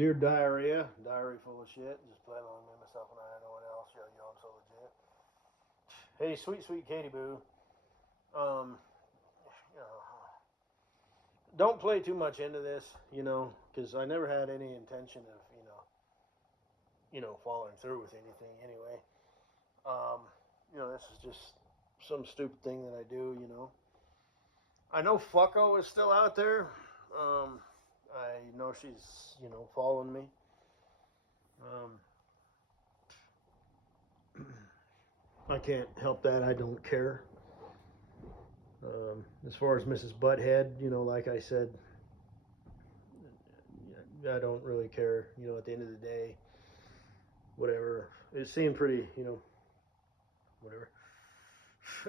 Dear diarrhea, diary full of shit. Just play along with myself and I, no one else. Yo, yo, I'm so legit. Hey, sweet, sweet Katie Boo. Um, you know, don't play too much into this, because I never had any intention of, following through with anything anyway. Um, this is just some stupid thing that I do. I know Fucko is still out there. I know she's, following me. I can't help that. I don't care. As far as Mrs. Butthead, like I said, I don't really care. At the end of the day, whatever. It seemed pretty, whatever.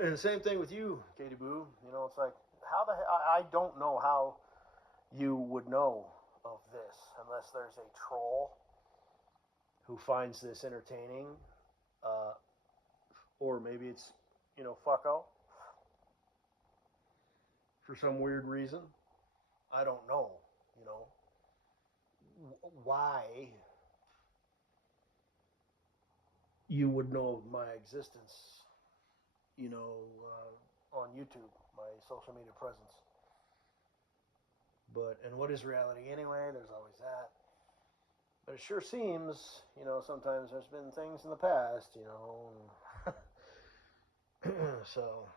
And the same thing with you, Katie Boo. It's like, how the hell? I don't know how you would know of this unless there's a troll who finds this entertaining, or maybe it's, fucko for some weird reason. I don't know, why you would know of my existence, on YouTube, my social media presence. And what is reality anyway? There's always that. But it sure seems, sometimes there's been things in the past, so,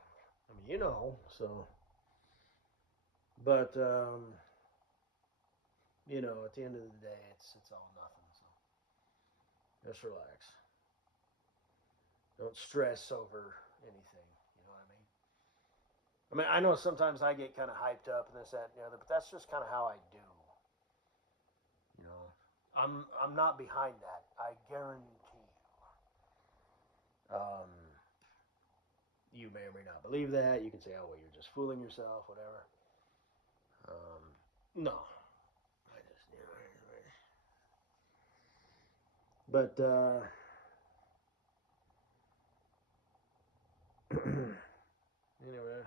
I mean, so. But, at the end of the day, it's all nothing. So just relax. Don't stress over anything. You know what I mean? I mean, I know sometimes I get kind of hyped up and this, that, and the other, but that's just kind of how I do. I'm not behind that. I guarantee you. You may or may not believe that. You can say, "Oh, well, you're just fooling yourself," whatever. No, I just But anyway,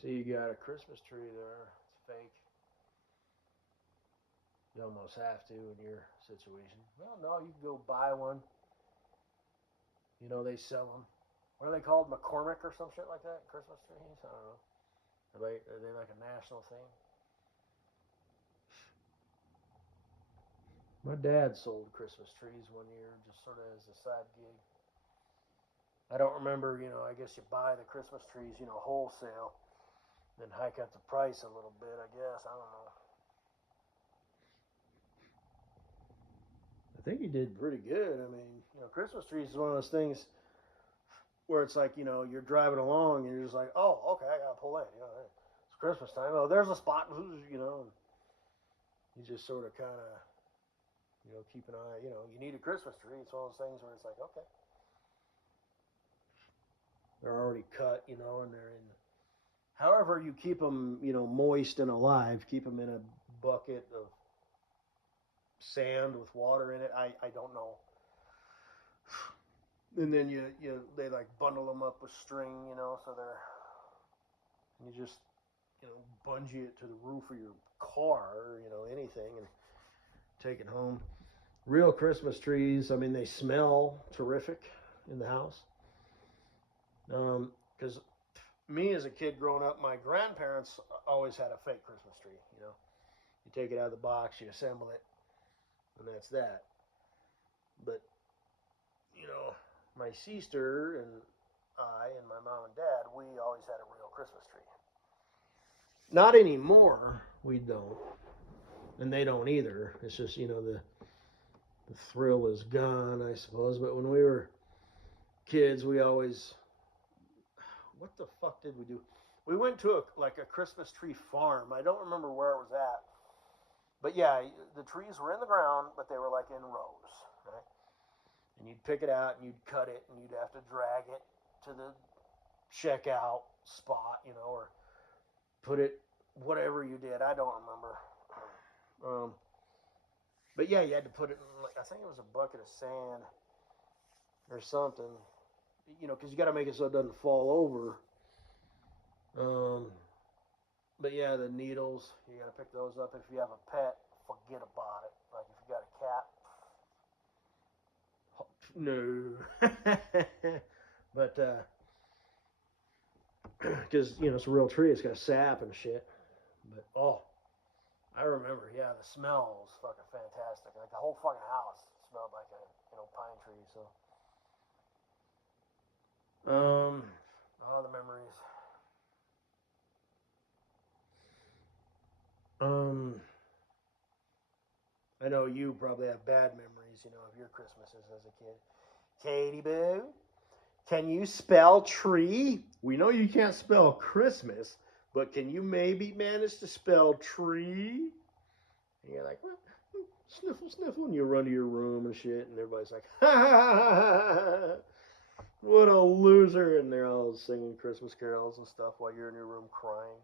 see, you got a Christmas tree there. It's fake. You almost have to in your situation. Well, no, you can go buy one. They sell them. What are they called? McCormick or some shit like that? Christmas trees? I don't know. Are they like a national thing? My dad sold Christmas trees one year, just sort of as a side gig. I don't remember, I guess you buy the Christmas trees, wholesale, then hike up the price a little bit, I guess. I don't know. I think he did pretty good. I mean, Christmas trees is one of those things where it's like, you're driving along and you're just like, oh, okay, I gotta pull in. It's Christmas time. Oh, there's a spot. You just sort of kind of, keep an eye. You need a Christmas tree. It's one of those things where it's like, okay, they're already cut, and they're in. However, you keep them, moist and alive. Keep them in a bucket of sand with water in it. I don't know. And then they like bundle them up with string, so they're, and you just, bungee it to the roof of your car, or, anything, and take it home. Real Christmas trees, I mean, they smell terrific in the house. Because me as a kid growing up, my grandparents always had a fake Christmas tree, You take it out of the box, you assemble it, and that's that. But, my sister and I and my mom and dad, we always had a real Christmas tree. Not anymore, we don't. And they don't either. It's just, the thrill is gone, I suppose. But when we were kids, we always, what the fuck did we do? We went to a Christmas tree farm. I don't remember where it was at. But yeah, the trees were in the ground, but they were like in rows, right? And you'd pick it out and you'd cut it and you'd have to drag it to the checkout spot, or put it, whatever you did. I don't remember. But yeah, you had to put it in, I think it was a bucket of sand or something, because you got to make it so it doesn't fall over. But yeah, the needles, you gotta pick those up. If you have a pet, forget about it. Like if you got a cat, no. But because it's a real tree, it's got sap and shit. But I remember, yeah, the smell was fucking fantastic. Like the whole fucking house smelled like a pine tree. So all the memories. Um, I know you probably have bad memories, of your Christmases as a kid. Katie Boo, can you spell tree? We know you can't spell Christmas, but can you maybe manage to spell tree? And you're like, well, sniffle, sniffle, and you run to your room and shit, and everybody's like, ha ha ha ha, what a loser, and they're all singing Christmas carols and stuff while you're in your room crying.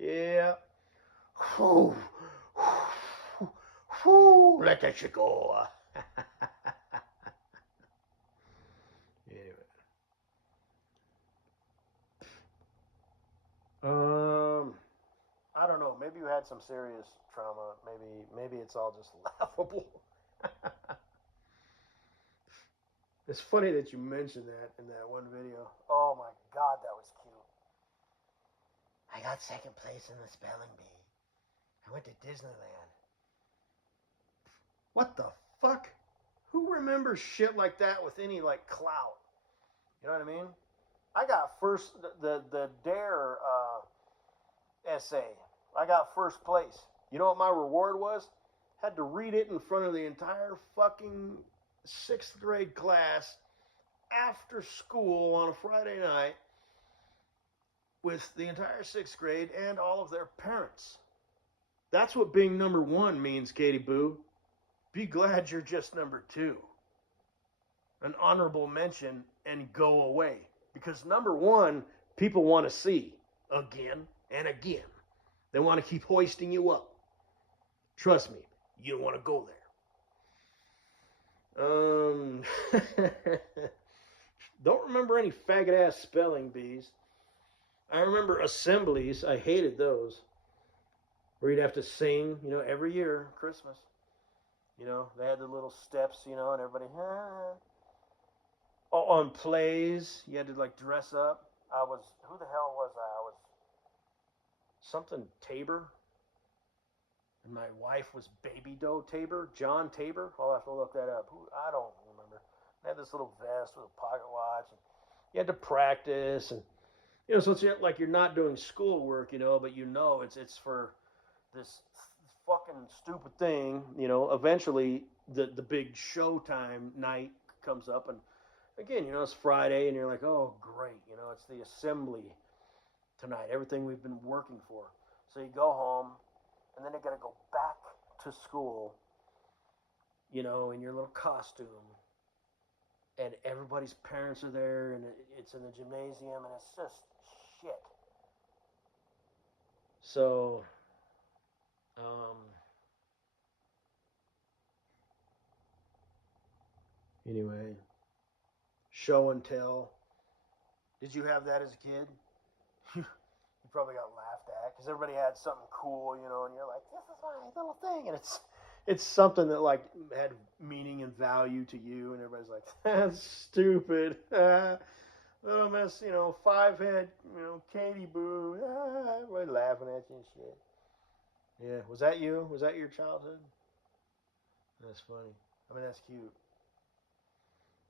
Yeah. Whew. Whew. Let that shit go. Anyway. I don't know. Maybe you had some serious trauma. Maybe it's all just laughable. It's funny that you mentioned that in that one video. Oh my god, that was cute. I got second place in the spelling bee. I went to Disneyland. What the fuck? Who remembers shit like that with any like clout? You know what I mean? I got first the dare essay. I got first place. You know what my reward was? Had to read it in front of the entire fucking 6th grade class after school on a Friday night with the entire 6th grade and all of their parents. That's what being number 1 means, Katie Boo. Be glad you're just number 2. An honorable mention and go away. Because number 1, people want to see again and again. They want to keep hoisting you up. Trust me, you don't want to go there. Don't remember any faggot ass spelling bees. I remember assemblies. I hated those. Where you'd have to sing, every year, Christmas. They had the little steps, and everybody, Oh, on plays, you had to like dress up. Who the hell was I? I was something Tabor. And my wife was Baby Doe Tabor, John Tabor. I'll have to look that up. I don't remember. I had this little vest with a pocket watch. And you had to practice, and so it's like you're not doing schoolwork, but it's for this fucking stupid thing. Eventually the big showtime night comes up, and again, it's Friday, and you're like, oh great, it's the assembly tonight. Everything we've been working for. So you go home. And then you gotta go back to school, in your little costume. And everybody's parents are there, and it's in the gymnasium, and it's just shit. So, anyway, show and tell. Did you have that as a kid? You probably got laughed at because everybody had something cool, and you're like, this is my little thing, and it's something that like had meaning and value to you, and everybody's like, that's stupid. Little miss, 5-head, Katie Boo, everybody laughing at you and shit. Yeah, was that you? Was that your childhood? That's funny. I mean, that's cute.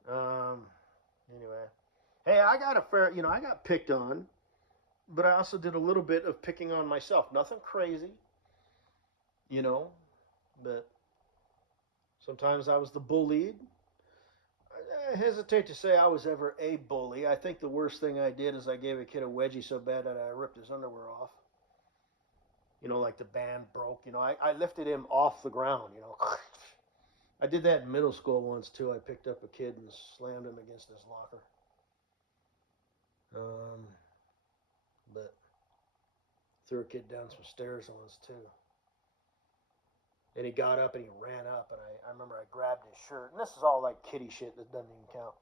Anyway, hey, I got a fair, I got picked on, but I also did a little bit of picking on myself. Nothing crazy, but sometimes I was the bullied. I hesitate to say I was ever a bully. I think the worst thing I did is I gave a kid a wedgie so bad that I ripped his underwear off. Like the band broke. I lifted him off the ground, I did that in middle school once too. I picked up a kid and slammed him against his locker. But threw a kid down some stairs once too. And he got up and he ran up, and I remember I grabbed his shirt. And this is all like kiddie shit that doesn't even count.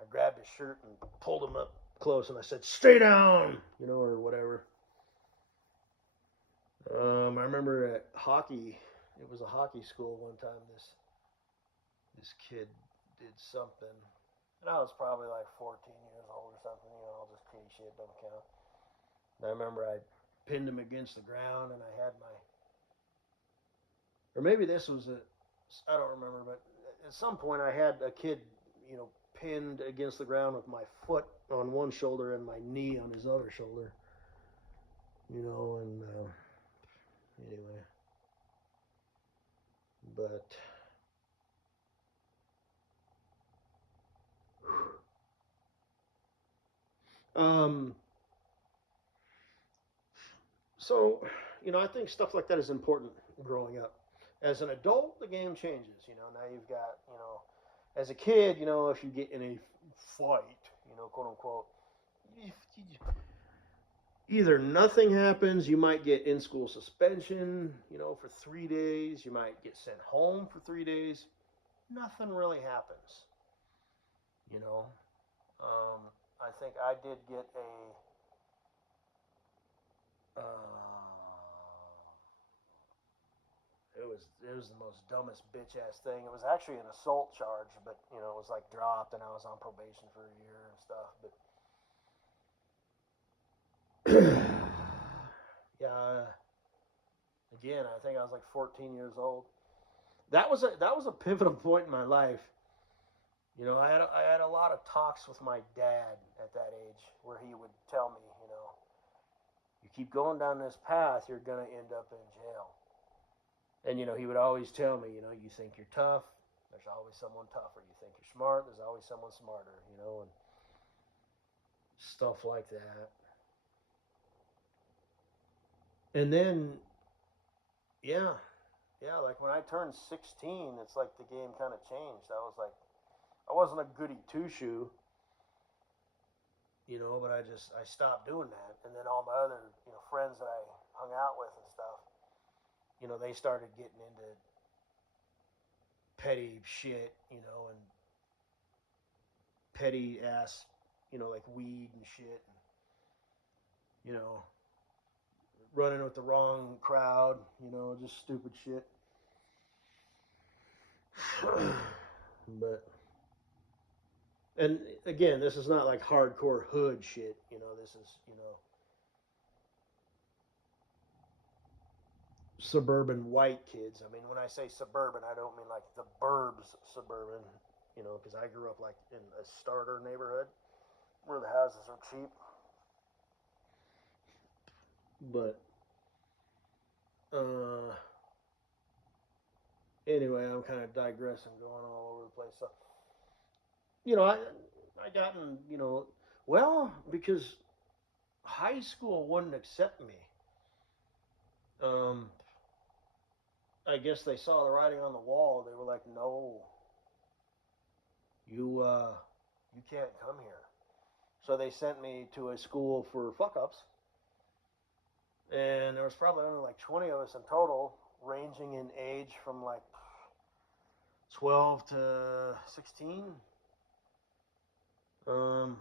I grabbed his shirt and pulled him up close, and I said, "Stay down," or whatever. remember at hockey, it was a hockey school one time. This kid did something, and I was probably like 14 years old or something. You know, all this kitty shit don't count. And I remember I pinned him against the ground, and I had my, or maybe this was I don't remember, but at some point I had a kid, you know, pinned against the ground with my foot on one shoulder and my knee on his other shoulder. You know, and anyway, but um, so you know, I think stuff like that is important growing up. As an adult, the game changes. You know, now you've got, you know, as a kid, you know, if you get in a fight, you know, quote unquote, either nothing happens, you might get in school suspension, you know, for 3 days, you might get sent home for 3 days. Nothing really happens, you know. Um, I think I did get a. It was the most dumbest bitch ass thing. It was actually an assault charge, but you know it was like dropped, and I was on probation for a year and stuff. But yeah, again, I think I was like 14 years old. That was a pivotal point in my life. You know, I had a lot of talks with my dad at that age where he would tell me, you know, you keep going down this path, you're gonna end up in jail. And you know, he would always tell me, you know, you think you're tough, there's always someone tougher. You think you're smart, there's always someone smarter, you know, and stuff like that. And then, yeah, yeah, like when I turned 16, it's like the game kind of changed. I was like, I wasn't a goody two shoe, you know, but I stopped doing that. And then all my other, you know, friends that I hung out with and stuff, you know, they started getting into petty shit, you know, and petty ass, you know, like weed and shit, and, you know, running with the wrong crowd, you know, just stupid shit. But and again, this is not like hardcore hood shit, you know. This is, you know, suburban white kids. I mean, when I say suburban, I don't mean like the burbs suburban, you know, because I grew up like in a starter neighborhood where the houses are cheap. But uh, anyway, I'm kind of digressing, going all over the place. So, you know, I gotten, you know, well, because high school wouldn't accept me. Um, I guess they saw the writing on the wall. They were like, "No, you can't come here." So they sent me to a school for fuck ups, and there was probably only like 20 of us in total, ranging in age from like 12 to 16. Um,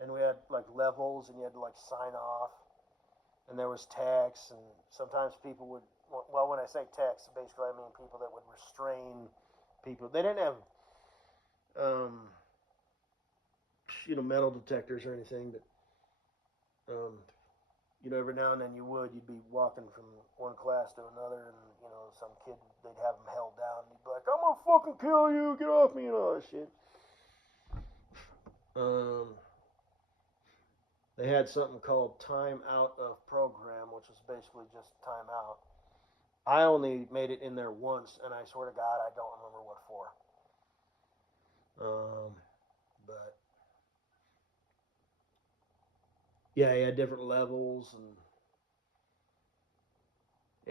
and we had like levels, and you had to like sign off, and there was text, and sometimes people would. Well, when I say text, basically I mean people that would restrain people. They didn't have, um, you know, metal detectors or anything, but you know, every now and then you'd be walking from one class to another, and you know, some kid, they'd have him held down, and he'd be like, "I'm gonna fucking kill you, get off me," and all that shit. Um, they had something called time out of program, which was basically just time out. I only made it in there once, and I swear to God, I don't remember what for. But yeah, he had different levels, and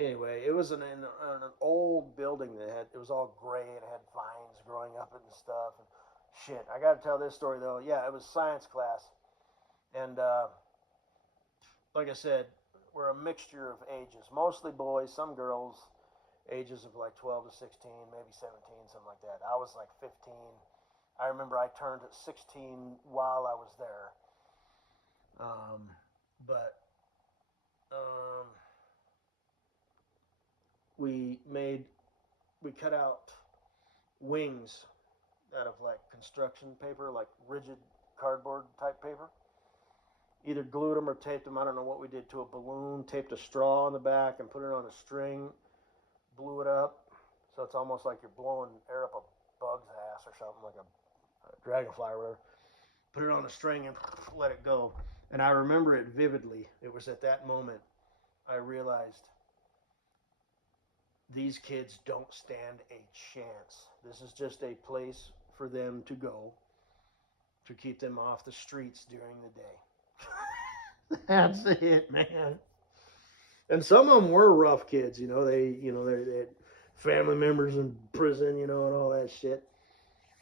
anyway, it was an old building that had, it was all gray and it had vines growing up and stuff. And shit, I got to tell this story though. Yeah, it was science class, and like I said, we're a mixture of ages, mostly boys, some girls, ages of like 12 to 16, maybe 17, something like that. I was like 15. I remember I turned 16 while I was there. Um, but um, we cut out wings out of like construction paper, like rigid cardboard type paper. Either glued them or taped them. I don't know what we did to a balloon. Taped a straw on the back and put it on a string. Blew it up, so it's almost like you're blowing air up a bug's ass or something, like a dragonfly or whatever. Put it on a string and let it go. And I remember it vividly. It was at that moment I realized these kids don't stand a chance. This is just a place for them to go to keep them off the streets during the day. That's it, man. And some of them were rough kids, you know. They had family members in prison, you know, and all that shit.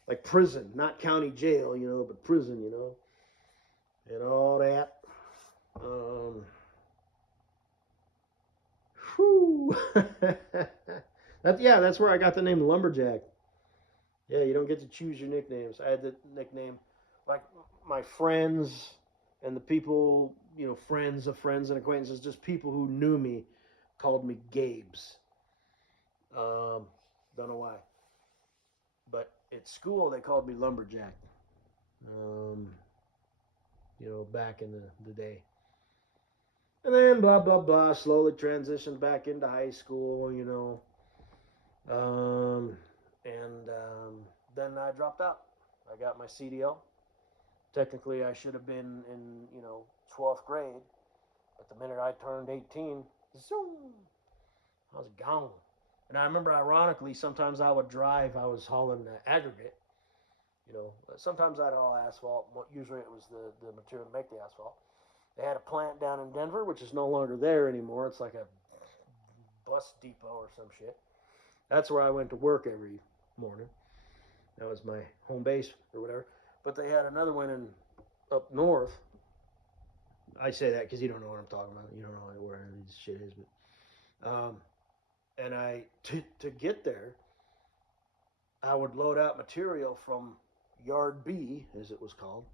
Like prison, not county jail, you know, but prison, you know, and all that. Whew. That's where I got the name Lumberjack. Yeah, you don't get to choose your nicknames. I had the nickname, like my friends and the people, you know, friends of friends and acquaintances, just people who knew me, called me Gabes. Don't know why, but at school they called me Lumberjack. You know, back in the day. And then blah blah blah, slowly transitioned back into high school, you know. Then I dropped out. I got my CDL. Technically, I should have been in, you know, 12th grade, but the minute I turned 18, zoom, I was gone. And I remember, ironically, sometimes I would drive. I was hauling aggregate. You know, sometimes I'd haul asphalt. Usually, it was the material to make the asphalt. They had a plant down in Denver, which is no longer there anymore. It's like a bus depot or some shit. That's where I went to work every morning. That was my home base or whatever. But they had another one in up north. I say that because you don't know what I'm talking about. You don't know where this shit is. But and to get there, I would load out material from Yard B, as it was called,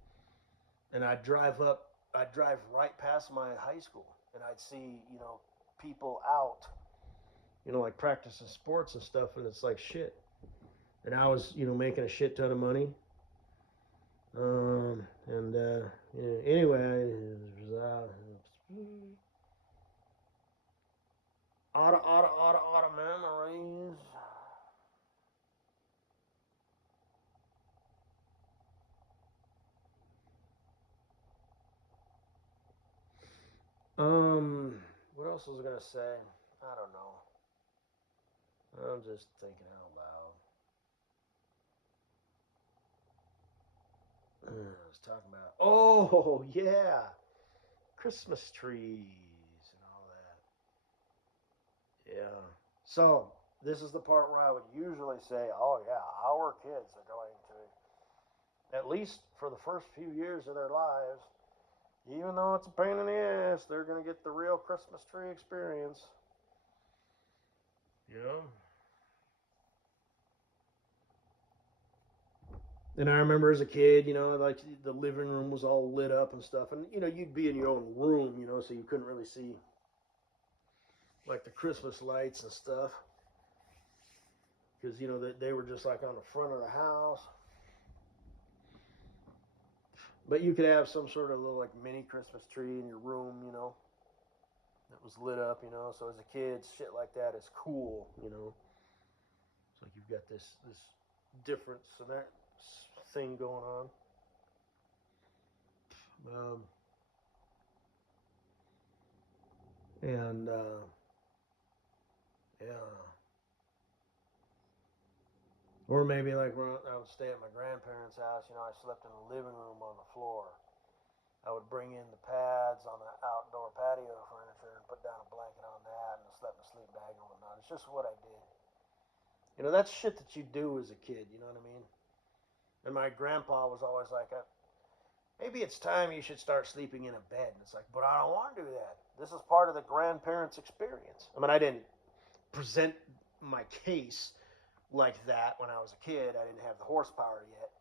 and I'd drive right past my high school, and I'd see, you know, people out, you know, like practicing sports and stuff, and it's like shit. And I was, you know, making a shit ton of money. Yeah, anyway, auto memories. What else was I gonna say? I don't know. I'm just thinking out loud. I was talking about. Oh yeah, Christmas trees and all that. Yeah. So this is the part where I would usually say, "Oh yeah, our kids are going to, at least for the first few years of their lives, even though it's a pain in the ass, they're going to get the real Christmas tree experience." You know? And I remember as a kid, you know, like the living room was all lit up and stuff. And, you know, you'd be in your own room, you know, so you couldn't really see like the Christmas lights and stuff. Because, you know, they were just like on the front of the house. But you could have some sort of little like mini Christmas tree in your room, you know, that was lit up, you know. So as a kid, shit like that is cool, you know. It's like you've got this different thing going on. And yeah, or maybe like when I would stay at my grandparents' house, you know, I slept in the living room on the floor. I would bring in the pads on the outdoor patio furniture and put down a blanket on that, and I slept in a sleep bag and whatnot. It's just what I did. You know, that's shit that you do as a kid. You know what I mean? And my grandpa was always like, maybe it's time you should start sleeping in a bed. And it's like, but I don't want to do that. This is part of the grandparents' experience. I mean, I didn't present my case like that when I was a kid. I didn't have the horsepower yet.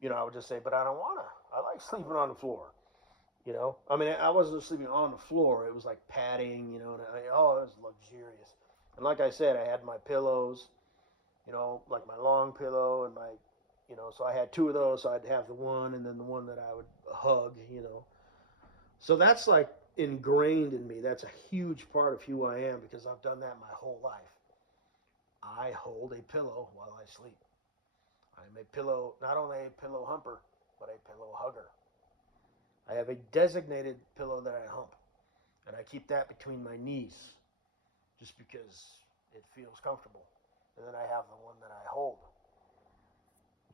You know, I would just say, but I don't want to. I like sleeping on the floor. You know, I mean, I wasn't sleeping on the floor. It was like padding, you know, and it was luxurious. And like I said, I had my pillows, like my long pillow and so I had two of those. So I'd have the one and then the one that I would hug. So that's like ingrained in me. That's a huge part of who I am because I've done that my whole life. I hold a pillow while I sleep. I'm a pillow, not only a pillow humper, but a pillow hugger. I have a designated pillow that I hump, and I keep that between my knees just because it feels comfortable. And then I have the one that I hold,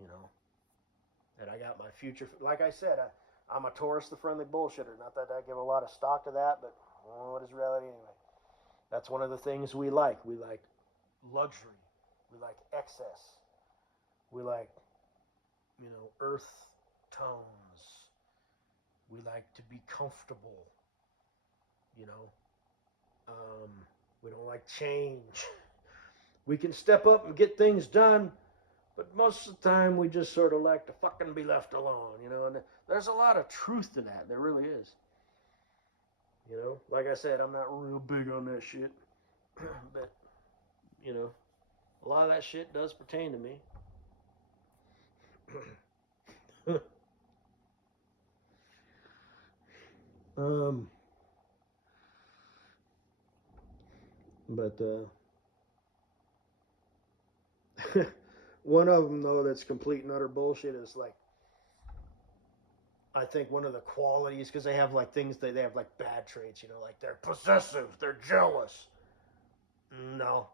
you know. And I got my future. Like I said, I'm a Taurus, the friendly bullshitter. Not that I give a lot of stock to that, but what is reality anyway? That's one of the things we like. We like luxury. We like excess. We like, earth tones. We like to be comfortable. You know, we don't like change. We can step up and get things done, but most of the time we just sort of like to fucking be left alone. And there's a lot of truth to that. There really is. Like I said, I'm not real big on that shit, but a lot of that shit does pertain to me. um, but one of them though that's complete and utter bullshit is like, I think one of the qualities, because they have like things they have like bad traits, like they're possessive, they're jealous. No,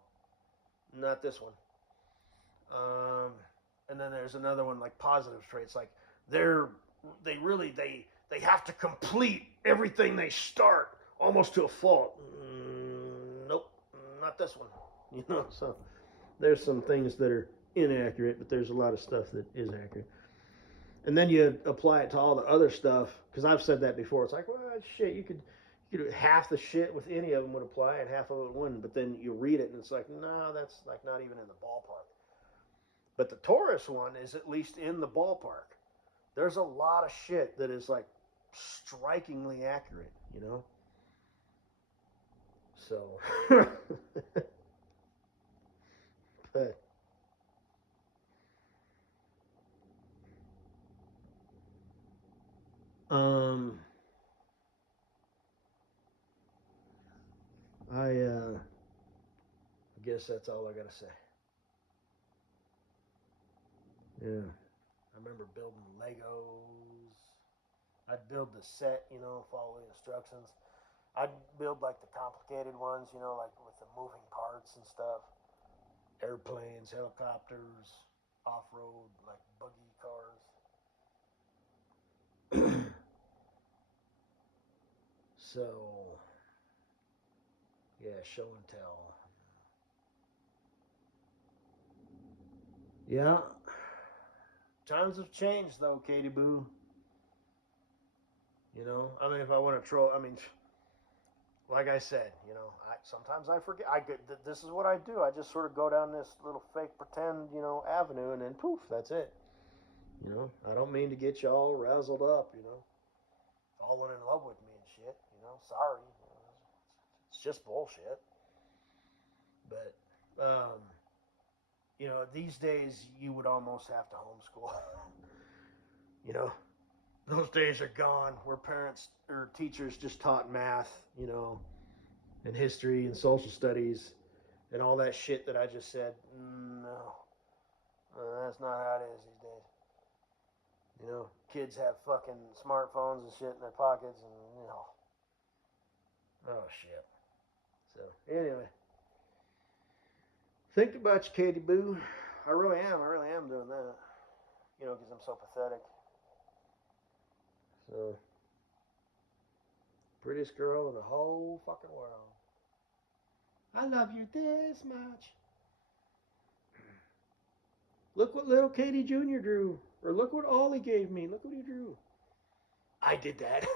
not this one. And then there's another one like positive traits, like they have to complete everything they start almost to a fault. Nope, not this one. So there's some things that are inaccurate, but there's a lot of stuff that is accurate. And then you apply it to all the other stuff, because I've said that before. It's like, well, shit, you could half the shit with any of them would apply and half of it wouldn't. But then you read it and it's like, no, that's like not even in the ballpark. But the Taurus one is at least in the ballpark. There's a lot of shit that is like strikingly accurate. So, but um, I guess that's all I gotta say. Yeah, I remember building Legos. I'd build the set, follow the instructions. I'd build like the complicated ones, like with the moving parts and stuff. Airplanes, helicopters, off-road, like buggy cars. So, yeah, show and tell. Yeah. Times have changed though, Katie Boo. I mean, if I want to troll, I mean, like I said, sometimes I forget. This is what I do. I just sort of go down this little fake pretend, avenue, and then poof, that's it. I don't mean to get y'all razzled up, falling in love with me and shit. Sorry, it's just bullshit. But these days you would almost have to homeschool. you know, those days are gone where parents or teachers just taught math, and history and social studies and all that shit that I just said. No, that's not how it is these days. Kids have fucking smartphones and shit in their pockets, and oh shit. So anyway, think about you, Katie Boo. I really am doing that. Because I'm so pathetic. So, prettiest girl in the whole fucking world. I love you this much. Look what little Katie Jr. drew. Or look what Ollie gave me. Look what he drew. I did that.